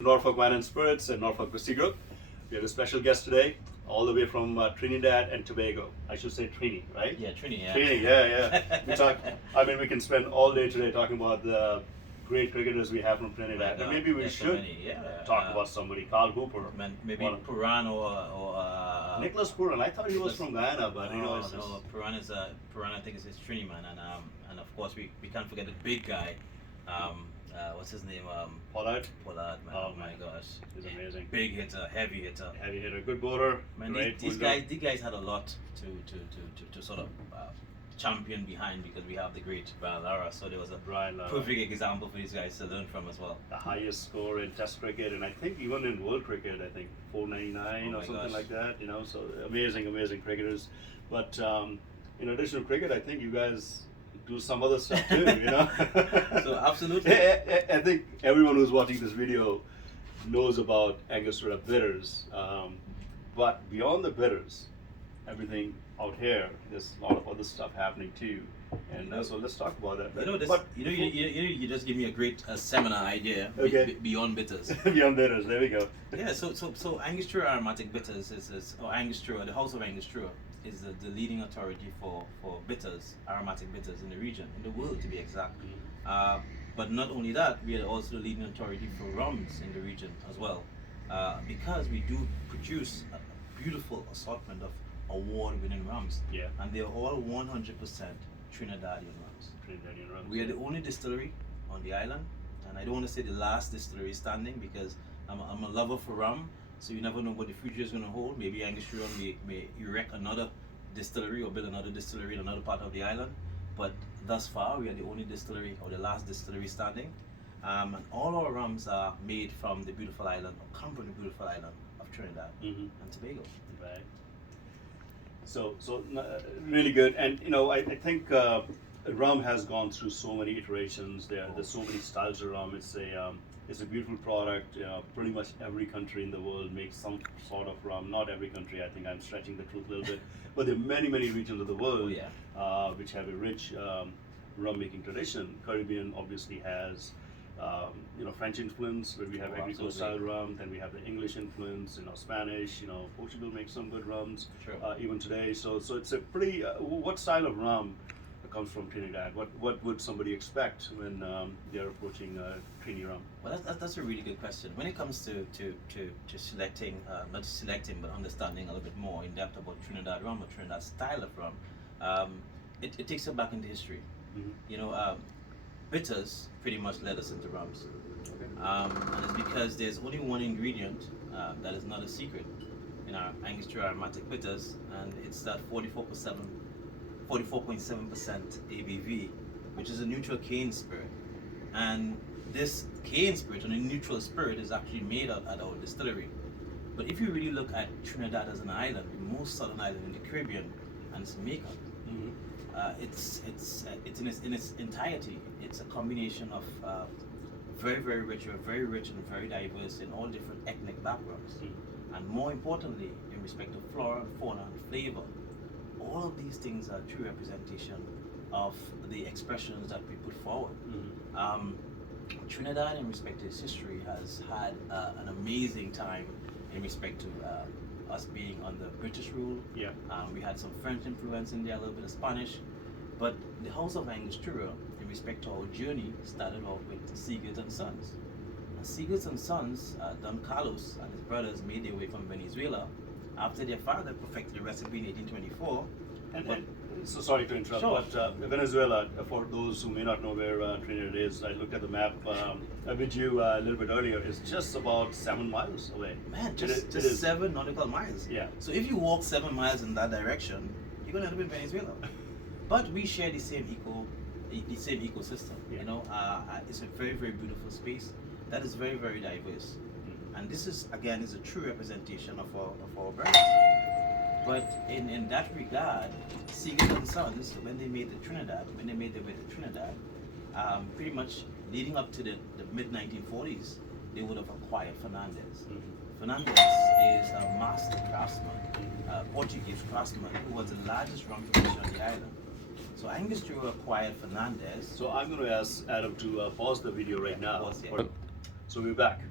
Norfolk Wine and Spirits and Norfolk Whiskey Group. We have a special guest today, all the way from Trinidad and Tobago. I should say Trini, right? Yeah, Trini, yeah. Trini, yeah. We talk. I mean, we can spend all day today talking about the great cricketers we have from Trinidad, and maybe we should talk about somebody, Carl Hooper. Maybe Puran or Nicholas Puran. I thought he was from Guyana, but you know, no, Puran is Puran. I think is Trini man, and of course we can't forget the big guy. What's his name? Pollard. Pollard, man. Oh my gosh, he's amazing. Big hitter, heavy hitter. Heavy hitter, good bowler. Man, these guys had a lot to sort of champion behind, because we have the great Brian Lara, so there was a perfect example for these guys to learn from as well. The highest score in Test cricket, and I think even in World cricket, I think 499 or something like that. You know, so amazing cricketers. But in addition to cricket, I think you guys do some other stuff too, you know. So absolutely. I think everyone who's watching this video knows about Angostura bitters, but beyond the bitters, everything out here, there's a lot of other stuff happening too, and so let's talk about that. You just give me a great seminar idea. Okay. Beyond bitters. Beyond bitters, there we go. Yeah. So Angostura aromatic bitters or Angostura, the House of Angostura is the leading authority for bitters, aromatic bitters in the region, in the world to be exact. But not only that, we are also the leading authority for rums in the region as well, because we do produce a beautiful assortment of award-winning rums. Yeah. And they are all 100% Trinidadian rums. Trinidadian rums. We are the only distillery on the island, and I don't want to say the last distillery standing, because I'm a lover for rum. So you never know what the future is going to hold. Maybe Angostura may erect another distillery or build another distillery in another part of the island. But thus far, we are the only distillery, or the last distillery standing. And all our rums are made from the beautiful island, or come from the beautiful island of Trinidad and Tobago. Right. So really good. And you know, I think rum has gone through so many iterations. There's so many styles of rum. It's a beautiful product. Pretty much every country in the world makes some sort of rum. Not every country, I think I'm stretching the truth a little bit, but there are many regions of the world which have a rich rum making tradition. Caribbean obviously has French influence, where we have agricole style rum. Then we have the English influence, Spanish. Portugal makes some good rums even today. So it's a pretty. What style of rum comes from Trinidad? What would somebody expect when they're approaching Trini rum? Well, that's a really good question. When it comes to selecting, not selecting, but understanding a little bit more in depth about Trinidad rum or Trinidad style of rum, it takes you back into history. Bitters pretty much led us into rums, and it's because there's only one ingredient that is not a secret in our Angostura aromatic bitters, and it's that 44.7% ABV, which is a neutral cane spirit. And this cane spirit, or a neutral spirit, is actually made at our distillery. But if you really look at Trinidad as an island, the most southern island in the Caribbean, and it's Jamaica, it's in its entirety. It's a combination of very rich and very diverse in all different ethnic backgrounds, and more importantly, in respect to flora and fauna and flavor. All of these things are true representation of the expressions that we put forward. Trinidad, in respect to its history, has had an amazing time in respect to us being under British rule. We had some French influence in there, a little bit of Spanish. But the House of Angostura, in respect to our journey, started off with Seagate and Sons. And Seagate and Sons, Don Carlos and his brothers made their way from Venezuela after their father perfected the recipe in 1824. So sorry to interrupt, but Venezuela, for those who may not know where Trinidad is, I looked at the map with you a little bit earlier. It's just about 7 miles away. Man, just 7 nautical miles. Yeah. So if you walk 7 miles in that direction, you're gonna end up in Venezuela. But we share the same ecosystem. It's a very beautiful space that is very diverse. And this is a true representation of our brands. But in that regard, Seagate and Sons, when they made their way to Trinidad, pretty much leading up to the mid 1940s, they would have acquired Fernandez. Fernandez is a master craftsman, Portuguese craftsman, who was the largest rum producer on the island. So Angostura acquired Fernandez. So I'm going to ask Adam to pause the video right now. Pause, yeah. So we're back.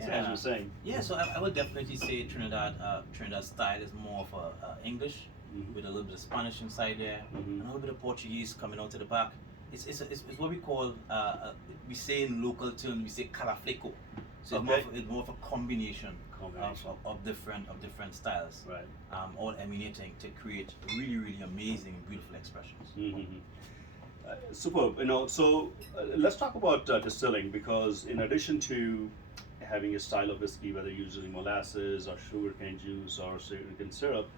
as you were saying. Yeah, so I would definitely say Trinidad style is more of a English with a little bit of Spanish inside there, and a little bit of Portuguese coming out to the back. It's what we call we say in local terms we say calafleco. So it's more of a combination of different styles, Right. all emanating to create really amazing and beautiful expressions. Superb. So let's talk about distilling, because in addition to having a style of whiskey, whether you're using molasses or sugarcane juice or sugarcane syrup,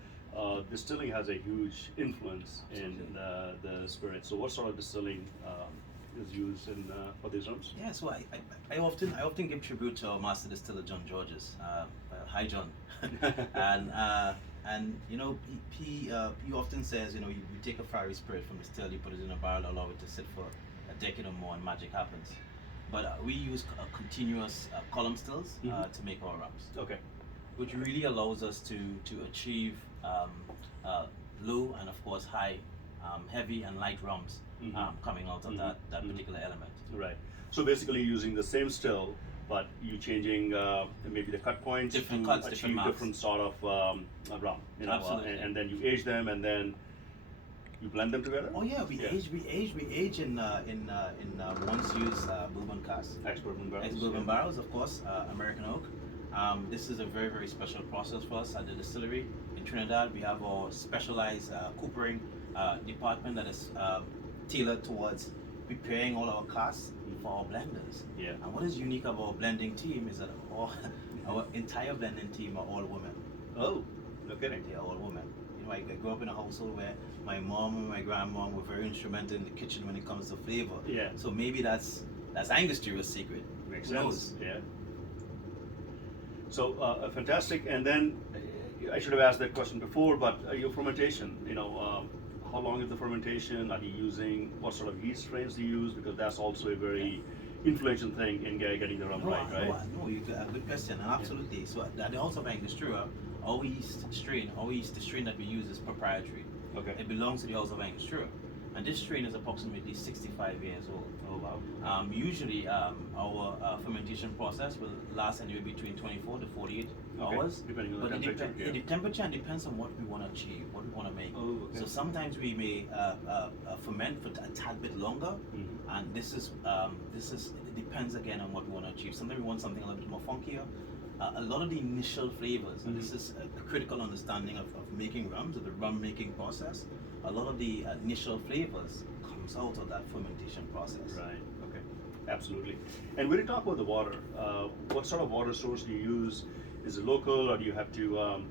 distilling has a huge influence in the spirit. So what sort of distilling is used for these rums? Yeah, so I often give tribute to our master distiller John Georges. Hi John, and he often says you take a fiery spirit from the still, you put it in a barrel, allow it to sit for a decade or more, and magic happens. But we use continuous column stills to make our rums. Okay. Which really allows us to achieve low and of course high, heavy and light rums coming out of that particular element. Right. So basically using the same still, but you changing maybe the cut points different to cuts, achieve different sort of rum. Absolutely. And then you age them, and then you blend them together. Oh yeah, we age in once used bourbon casks. Ex-bourbon barrels. Ex-bourbon barrels, of course, American oak. This is a very special process for us at the distillery. In Trinidad, we have our specialized coopering department that is tailored towards preparing all our casks for our blenders. Yeah. And what is unique about our blending team is that our entire blending team are all women. Oh, no kidding. They are all women. I grew up in a household where my mom and my grandmom were very instrumental in the kitchen when it comes to flavor. Yeah. So maybe that's Angostura's secret. Makes Who sense. knows? Yeah. So fantastic. And then I should have asked that question before, but your fermentation. How long is the fermentation? Are you using, what sort of yeast strains do you use? Because that's also a very influential thing in getting the rum right. No, you got a good question. Absolutely. So at the House of Angostura, our yeast strain that we use is proprietary. Okay. It belongs to the House of Angostura. And this strain is approximately 65 years old. Oh wow. Usually our fermentation process will last anywhere between 24 to 48 hours. Depending on the temperature. The temperature depends on what we want to achieve, what we want to make. Oh, okay. So sometimes we may ferment for a tad bit longer, and this is it depends again on what we want to achieve. Sometimes we want something a little bit more funkier. A lot of the initial flavors, and this is a critical understanding of making rums, of the rum making process. A lot of the initial flavors comes out of that fermentation process. Right. Okay. Absolutely. And when you talk about the water, what sort of water source do you use? Is it local, or do you have to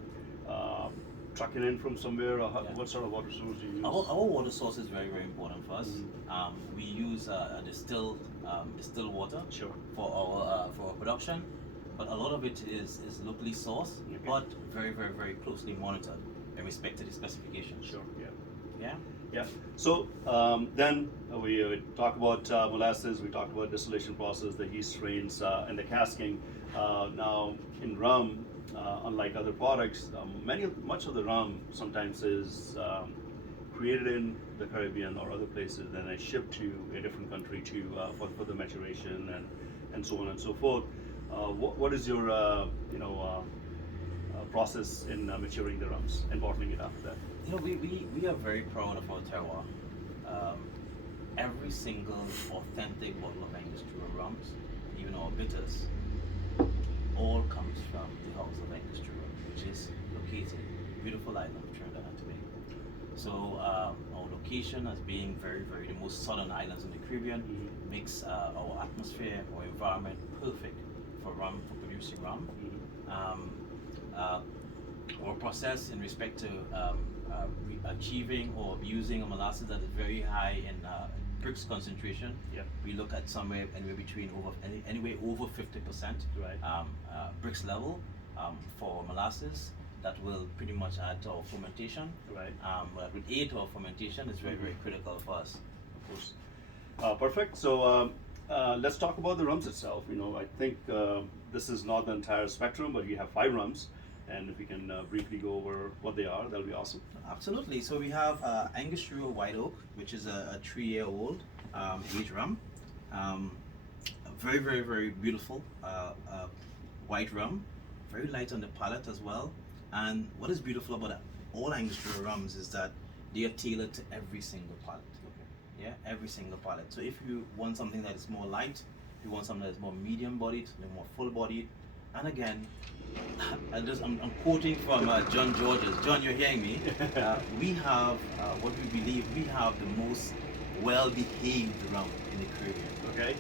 truck it in from somewhere, or what sort of water source do you use? Our water source is very important for us. We use distilled water for our production, but a lot of it is locally sourced, but very closely monitored in respect to the specifications. Sure. Yeah. Yeah. Yeah. So then we talk about molasses. We talked about distillation process, the yeast strains, and the casking. Now in rum, unlike other products, much of the rum sometimes is created in the Caribbean or other places, then it's shipped to a different country for the maturation and so on and so forth. What is your process in maturing the rums and bottling it after that? We are very proud of our terroir. Every single authentic bottle of Angostura rums, even our bitters, all comes from the House of Angostura, which is located in the beautiful island of Trinidad and Tobago. So our location as being very the most southern islands in the Caribbean makes our atmosphere, our environment perfect for producing rum. Our process in respect to achieving or using a molasses that is very high in Brix concentration. We look at somewhere anywhere over 50% Brix level for molasses. That will pretty much add to our fermentation. But with aid to our fermentation, it's very critical for us. Of course. Perfect. So let's talk about the rums itself. I think this is not the entire spectrum, but you have 5 rums. And if we can briefly go over what they are, that'll be awesome. Absolutely. So we have Angostura White Oak, which is a 3-year-old aged rum. Very beautiful white rum, very light on the palate as well. And what is beautiful about all Angostura rums is that they are tailored to every single palate. Yeah, every single palate. So if you want something that is more light, if you want something that is more medium bodied, more full bodied, and again, I'm quoting from John Georges. John, you're hearing me. We have what we believe we have the most well-behaved rum in the Caribbean. Okay.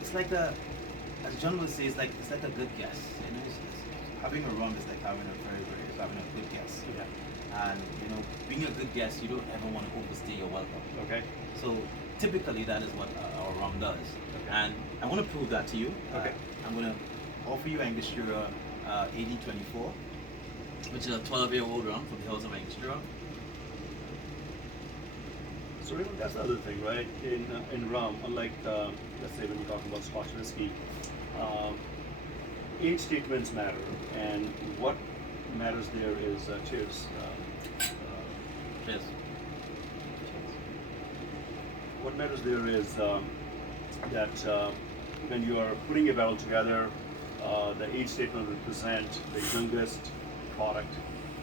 It's like as John would say, it's like a good guess. You know, having a rum is like having a good guess. Yeah. And you know, being a good guest, you don't ever want to overstay your welcome. Okay. So typically, that is what our rum does. Okay. And I want to prove that to you. Okay. I'm going to offer you Angostura AD24, which is a 12-year-old rum from the house of Angostura. So Raymond, that's the other thing, right? In rum, unlike let's say when we're talking about Scotch whiskey, age statements matter, and what matters there is cheers. Cheers. What matters there is that when you are putting a barrel together, the age statement will represent the youngest product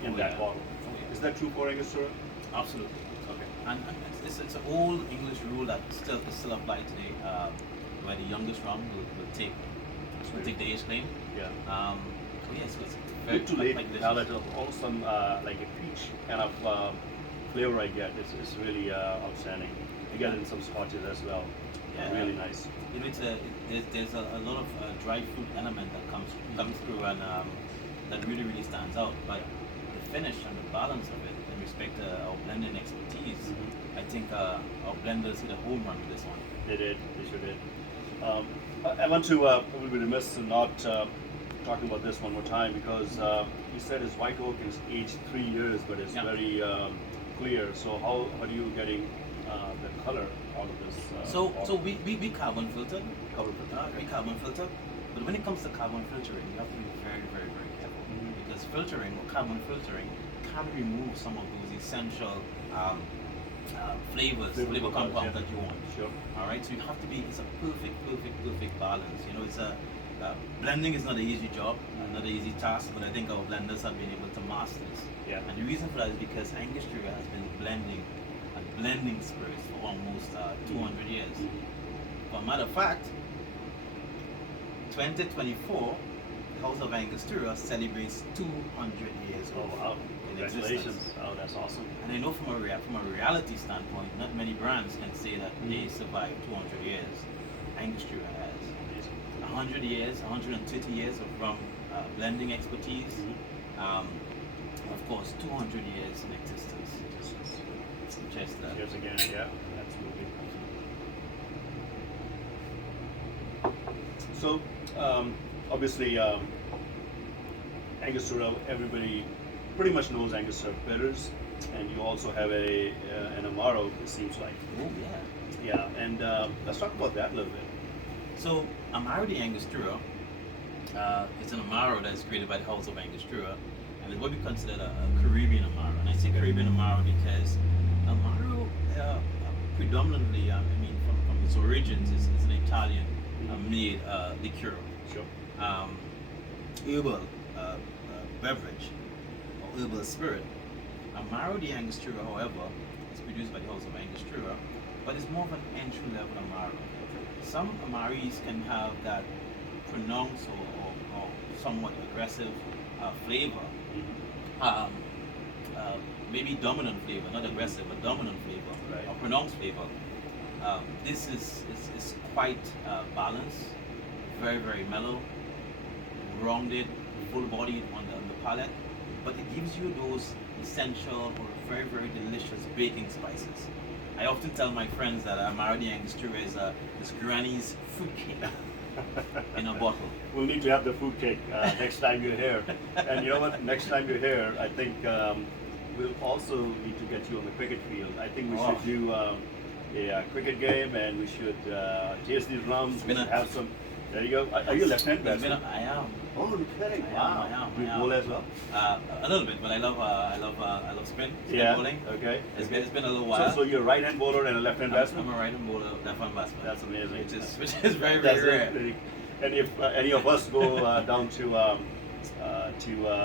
in that yeah. bottle. Yeah. Is that true for Angostura? Absolutely. Okay. And it's an old English rule that still applies today, where the youngest rum will take the age claim. Yeah. So yes, it's very Good to late delicious. palate of awesome, like a peach kind of flavor I get. It's really outstanding. I get it in some scotches as well. Yeah. Really nice. You know, there's a lot of dry fruit element that comes through and that really stands out. But the finish and the balance of it, in respect to our blending expertise, I think our blenders hit a home run with this one. They did. They sure did. I want to probably be remiss in not talking about this one more time because you said his white oak is aged 3 years, but it's very clear. So how are you getting the color out of this? So we carbon filter. Okay. We carbon filter. But when it comes to carbon filtering, you have to be very careful because filtering or carbon filtering can remove some of those essential flavor compounds that you want. Sure. All right. So you have to be. It's a perfect balance. You know, it's a blending is not an easy job, not an easy task, but I think our blenders have been able to master this. Yeah. And the reason for that is because Angostura has been blending spirits for almost 200 years. For a matter of fact, 2024, the House of Angostura celebrates 200 years Oh of wow! in Congratulations! existence. Oh, that's awesome. And I know from a reality standpoint, not many brands can say that they survived 200 years. Angostura has. Amazing. 100 years, 130 years of rum blending expertise. And of course, 200 years in existence. Cheers to that. Cheers again. Yeah, absolutely. So, obviously, Angostura, everybody pretty much knows Angostura bitters, and you also have an Amaro, it seems like. Oh yeah. Yeah, and let's talk about that a little bit. So Amaro de Angostura, it's an Amaro that is created by the House of Angostura, and it's what we consider a Caribbean Amaro. And I say Caribbean Amaro because Amaro, predominantly, from its origins, is an Italian made liqueur. Sure. Herbal beverage or herbal spirit. Amaro de Angostura, however, is produced by the House of Angostura, but it's more of an entry level Amaro. Some Amaris can have that pronounced or somewhat aggressive flavor, maybe dominant flavor, not aggressive, but dominant flavor, Right. or pronounced flavor. This is quite balanced, very mellow, rounded, full-bodied on the palate, but it gives you those essential or very delicious baking spices. I often tell my friends that Amaro de Angostura is granny's fruitcake in a bottle. We'll need to have the fruit cake next time you're here. And you know what? Next time you're here, I think we'll also need to get you on the cricket field. I think we should do a cricket game, and we should taste these rums. We should have some. There you go. Are you a left-hand batsman? I am. Oh, no kidding! Wow. I am. Do you bowl as well? A little bit, but I love spin bowling. Okay. It's been a little while. So you're a right-hand bowler and a left-hand batsman? I'm a right-hand bowler, left-hand batsman. That's amazing. Which is very rare. And if any of us go down to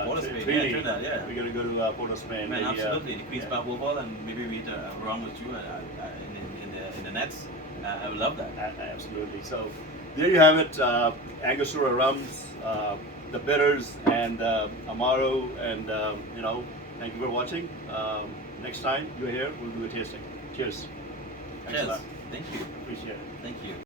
Port of Spain, Trinity, Trinidad, yeah. we're gonna go to Port of Spain. Man, maybe, absolutely. The Queen's yeah. Park Oval, and maybe we run with you in the nets. I would love that. Absolutely. So there you have it. Angostura Rums, the bitters, and Amaro, and thank you for watching. Next time you're here, we'll do a tasting. Cheers. Thanks a Cheers. lot. Thank you. Appreciate it. Thank you.